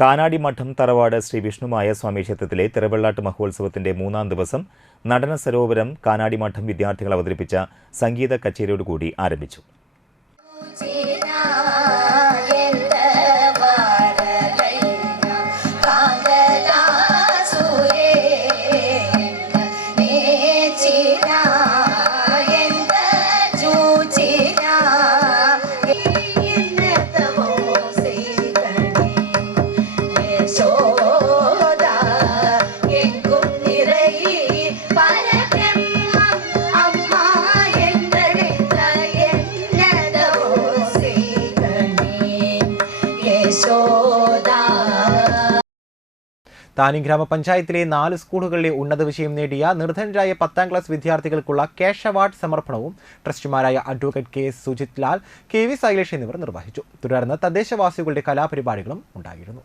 കാനാടി മഠം തറവാട് ശ്രീ വിഷ്ണുമായ സ്വാമി ക്ഷേത്രത്തിലെ തിരുവെള്ളാട്ട് മഹോത്സവത്തിന്റെ 3ാം ദിവസം നടന സരോവരം കാനാടി മഠം വിദ്യാർത്ഥികൾ അവതരിപ്പിച്ച സംഗീത കച്ചേരിയോടുകൂടി ആരംഭിച്ചു. താന്നി ഗ്രാമപഞ്ചായത്തിലെ 4 സ്കൂളുകളിലെ ഉന്നത വിജയം നേടിയ നിർധനരായ 10ാം ക്ലാസ് വിദ്യാർത്ഥികൾക്കുള്ള ക്യാഷ് അവാർഡ് സമർപ്പണവും ട്രസ്റ്റിമാരായ advocate K Sujith Lal, K V Shailesh എന്നിവർ നിർവഹിച്ചു. തുടർന്ന് തദ്ദേശവാസികളുടെ കലാപരിപാടികളും ഉണ്ടായിരുന്നു.